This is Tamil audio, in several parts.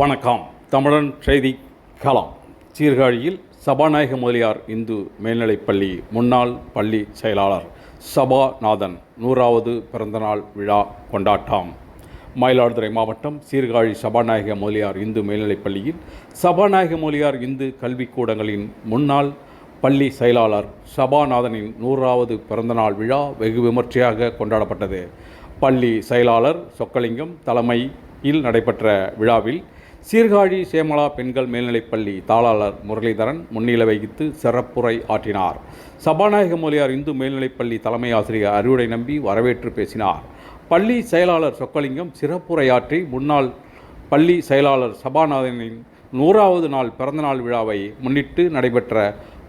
வணக்கம். தமிழன் செய்தி களம். சீர்காழியில் சபாநாயக முதலியார் இந்து மேல்நிலைப்பள்ளி முன்னாள் பள்ளி செயலாளர் சபாநாதன் 100வது பிறந்தநாள் விழா கொண்டாட்டம். மயிலாடுதுறை மாவட்டம் சீர்காழி சபாநாயக முதலியார் இந்து மேல்நிலைப்பள்ளியில் சபாநாயக முதலியார் இந்து கல்விக்கூடங்களின் முன்னாள் பள்ளி செயலாளர் சபாநாதனின் 100வது பிறந்தநாள் விழா வெகு விமர்சையாக கொண்டாடப்பட்டது. பள்ளி செயலாளர் சொக்கலிங்கம் தலைமையில் நடைபெற்ற விழாவில் சீர்காழி சேமலா பெண்கள் மேல்நிலைப்பள்ளி தாளாளர் முரளிதரன் முன்னிலை வகித்து சிறப்புரை ஆற்றினார். சபாநாயக முதலியார் இந்து மேல்நிலைப்பள்ளி தலைமை ஆசிரியர் அறுவடை நம்பி வரவேற்று பேசினார். பள்ளி செயலாளர் சொக்கலிங்கம் சிறப்புரையாற்றி முன்னாள் பள்ளி செயலாளர் சபாநாதனின் 100வது நாள் பிறந்தநாள் விழாவை முன்னிட்டு நடைபெற்ற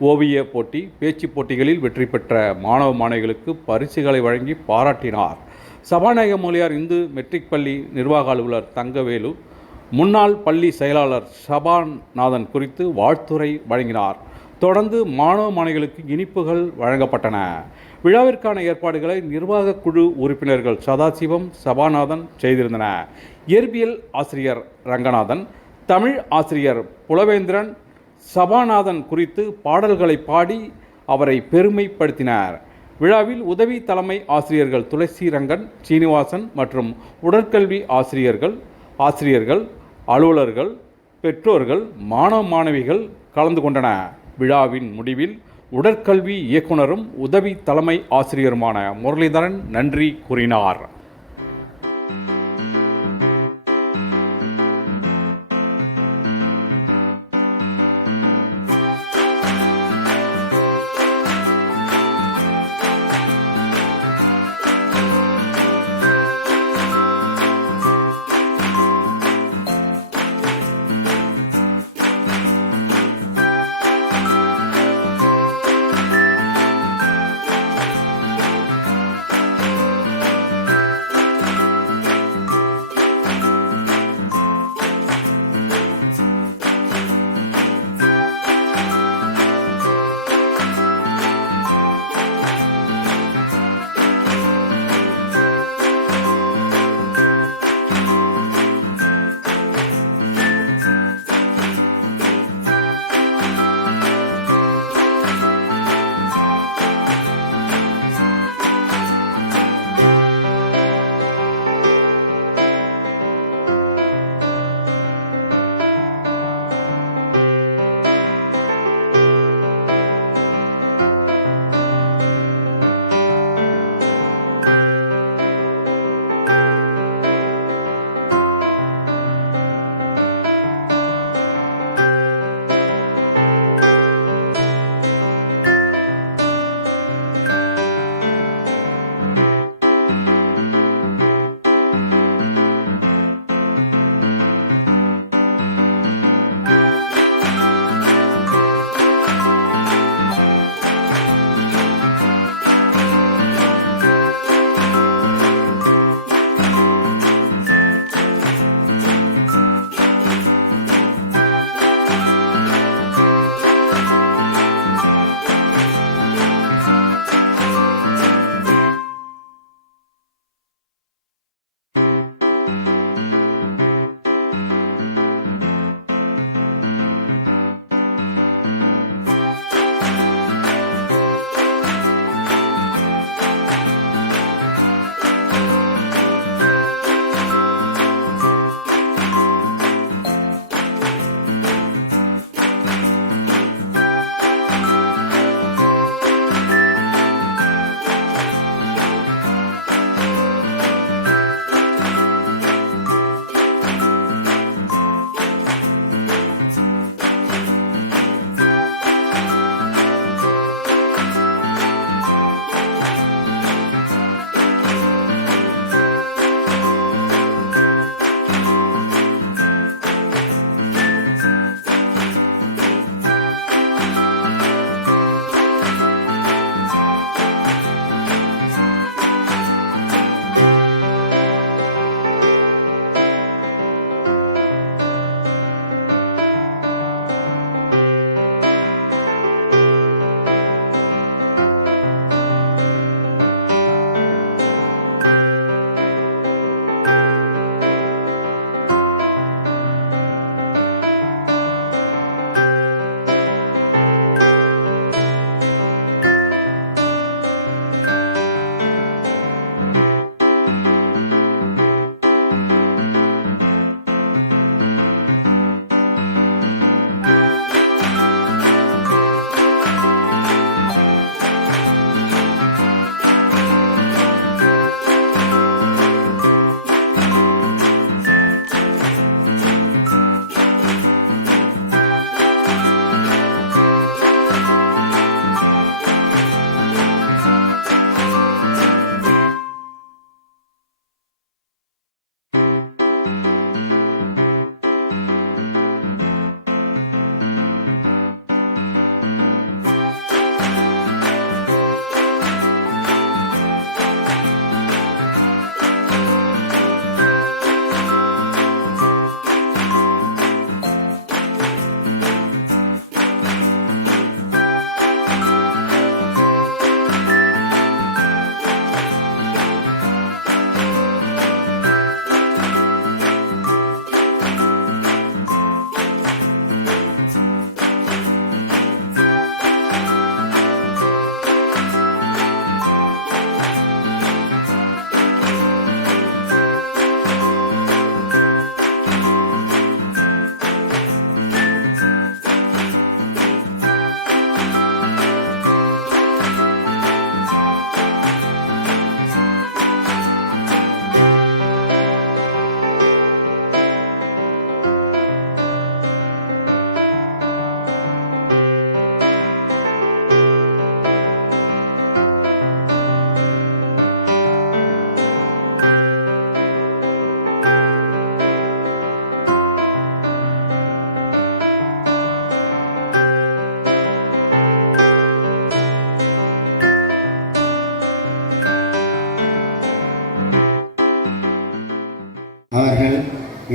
ஓவிய போட்டி, பேச்சு போட்டிகளில் வெற்றி பெற்ற மாணவ மாணவிகளுக்கு பரிசுகளை வழங்கி பாராட்டினார். சபாநாயக முதலியார் இந்து மெட்ரிக் பள்ளி நிர்வாக அலுவலர் தங்கவேலு முன்னாள் பள்ளி செயலாளர் சபாநாதன் குறித்து வாழ்த்துரை வழங்கினார். தொடர்ந்து மாணவ மாணவிகளுக்கு இனிப்புகள் வழங்கப்பட்டன. விழாவிற்கான ஏற்பாடுகளை நிர்வாக குழு உறுப்பினர்கள் சதாசிவம், சபாநாதன் செய்திருந்தனர். இயற்பியல் ஆசிரியர் ரங்கநாதன், தமிழ் ஆசிரியர் புலவேந்திரன் சபாநாதன் குறித்து பாடல்களை பாடி அவரை பெருமைப்படுத்தினர். விழாவில் உதவி தலைமை ஆசிரியர்கள் துளசி ரங்கன், சீனிவாசன் மற்றும் உடற்கல்வி ஆசிரியர்கள், அலுவலர்கள், பெற்றோர்கள், மாணவ மாணவிகள் கலந்து கொண்டனர். விழாவின் முடிவில் உடற்கல்வி இயக்குனரும் உதவி தலைமை ஆசிரியருமான முரளிதரன் நன்றி கூறினார்.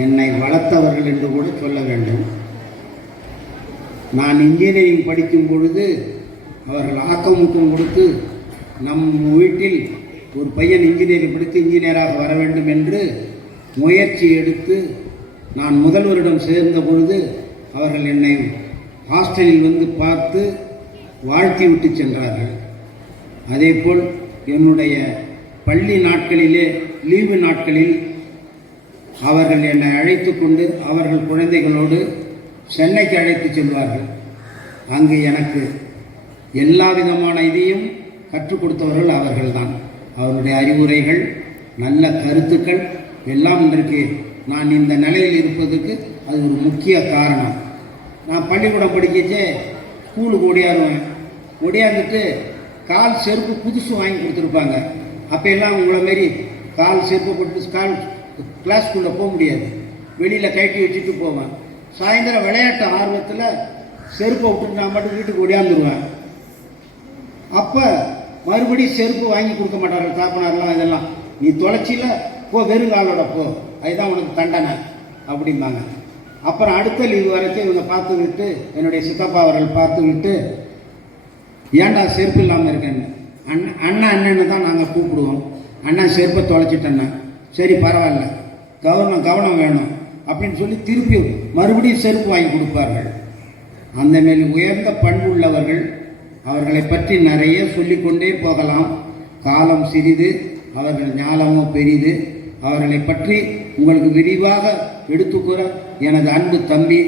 என்னை வளர்த்தவர்கள் என்று கூட சொல்ல வேண்டும். நான் இன்ஜினியரிங் படிக்கும் பொழுது அவர்கள் ஆக்கமுக்கம் கொடுத்து நம் வீட்டில் ஒரு பையன் இன்ஜினியரிங் படித்து இன்ஜினியராக வர வேண்டும் என்று முயற்சி எடுத்து நான் முதல் வருடம் சேர்ந்த பொழுது அவர்கள் என்னை ஹாஸ்டலில் வந்து பார்த்து வாழ்த்தி விட்டு சென்றார்கள். அதேபோல் என்னுடைய பள்ளி நாட்களிலே லீவு நாட்களில் அவர்கள் என்னை அழைத்து கொண்டு அவர்கள் குழந்தைகளோடு சென்னைக்கு அழைத்து செல்வார்கள். அங்கு எனக்கு எல்லா விதமான இதையும் கற்றுக் கொடுத்தவர்கள் அவர்கள்தான். அவருடைய அறிவுரைகள், நல்ல கருத்துக்கள் எல்லாம் இன்றைக்கு நான் இந்த நிலையில் இருப்பதற்கு அது ஒரு முக்கிய காரணம். நான் பள்ளிக்கூடம் படிக்கச்சே ஸ்கூலுக்கு ஒடியாந்துட்டு கால் செருப்பு புதுசு வாங்கி கொடுத்துருப்பாங்க. அப்போ எல்லாம் உங்களை மாரி கால் செருப்பு போட்டு கிளாஸ்க்குள்ளே போக முடியாது, வெளியில் கட்டி வச்சுட்டு போவேன். சாயந்தரம் விளையாட்டு ஆர்வத்தில் செருப்பை விட்டுட்டு நான் மட்டும் வீட்டுக்கு ஒடியாந்துருவேன். அப்போ மறுபடியும் செருப்பு வாங்கி கொடுக்க மாட்டார்கள் தாப்பனார்லாம். இதெல்லாம் நீ தொலைச்சில போ, வெறுங்காலோட போ, அதுதான் உனக்கு தண்டனை அப்படிம்பாங்க. அப்புறம் அடுத்த லீவு வரைக்கும் இவங்க பார்த்து விட்டு, என்னுடைய சித்தப்பா அவர்கள் பார்த்து விட்டு, ஏன்டா செருப்பு இல்லாமல் இருக்கேன்னு, அண்ணன்னு தான் நாங்கள் கூப்பிடுவோம். அண்ணன் செருப்பை தொலைச்சிட்டேண்ணா, சரி பரவாயில்ல, கவனம் வேணும் அப்படின்னு சொல்லி திருப்பி மறுபடியும் செருப்பு வாங்கி கொடுப்பார்கள். அந்த மேல் உயர்ந்த பண்பு உள்ளவர்கள். அவர்களை பற்றி நிறைய சொல்லிக்கொண்டே போகலாம். காலம் சிறிது, அவர்கள் ஞானமோ பெரிது. அவர்களை பற்றி உங்களுக்கு விரிவாக எடுத்துக்கூற எனது அன்பு தம்பி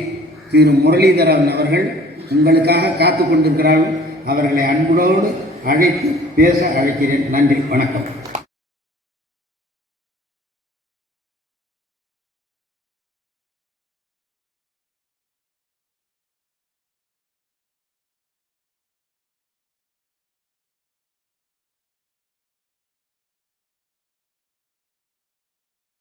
திரு முரளிதரன் அவர்கள் உங்களுக்காக காத்து கொண்டிருக்கிறார்கள். அவர்களை அன்போடு அழைத்து பேச அழைக்கிறேன். நன்றி, வணக்கம்.